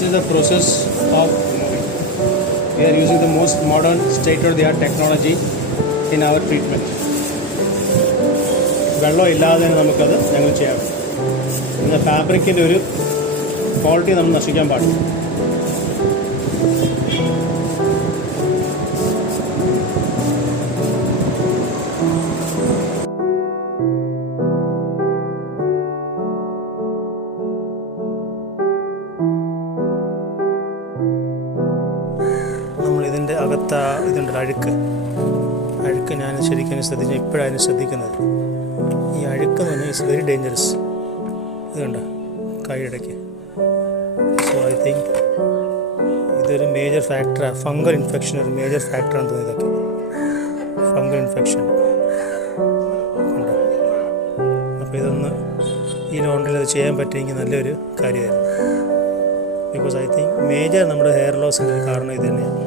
This is the process of removing. We are using the most modern state-of-the-art technology in our treatment. വെള്ളം ഇല്ലാതെ നമുക്കത് ഞങ്ങൾ ചെയ്യാം. ഇന്ന് ഫാബ്രിക്കിൻ്റെ ഒരു ക്വാളിറ്റി നമ്മൾ നശിക്കാൻ പാടില്ല. നമ്മളിതിൻ്റെ അകത്ത് ഇതുണ്ട് അഴുക്ക് ഞാൻ ശരിക്കും ശ്രദ്ധിച്ചു, ഇപ്പോഴാണ് ശ്രദ്ധിക്കുന്നത്. ഈ അഴുക്ക് എന്ന് പറഞ്ഞാൽ ഇറ്റ്സ് വെരി ഡേഞ്ചറസ്. ഇതുണ്ട് കൈയിടയ്ക്ക്. സോ ഐ തിങ്ക് ഇതൊരു മേജർ ഫാക്ടറാണ്. ഫംഗൽ ഇൻഫെക്ഷൻ ഒരു മേജർ ഫാക്ടറാണെന്ന് തോന്നുന്നു. ഇതൊക്കെ ഫംഗൽ ഇൻഫെക്ഷൻ ഉണ്ട്. അപ്പോൾ ഇതൊന്ന് ഈ ലോണ്ടിൽ അത് ചെയ്യാൻ പറ്റിയെങ്കിൽ നല്ലൊരു കാര്യമായിരുന്നു. ബിക്കോസ് ഐ തിങ്ക് മേജർ നമ്മുടെ ഹെയർ ലോസിൻ്റെ ഒരു കാരണം ഇത് തന്നെയാണ്.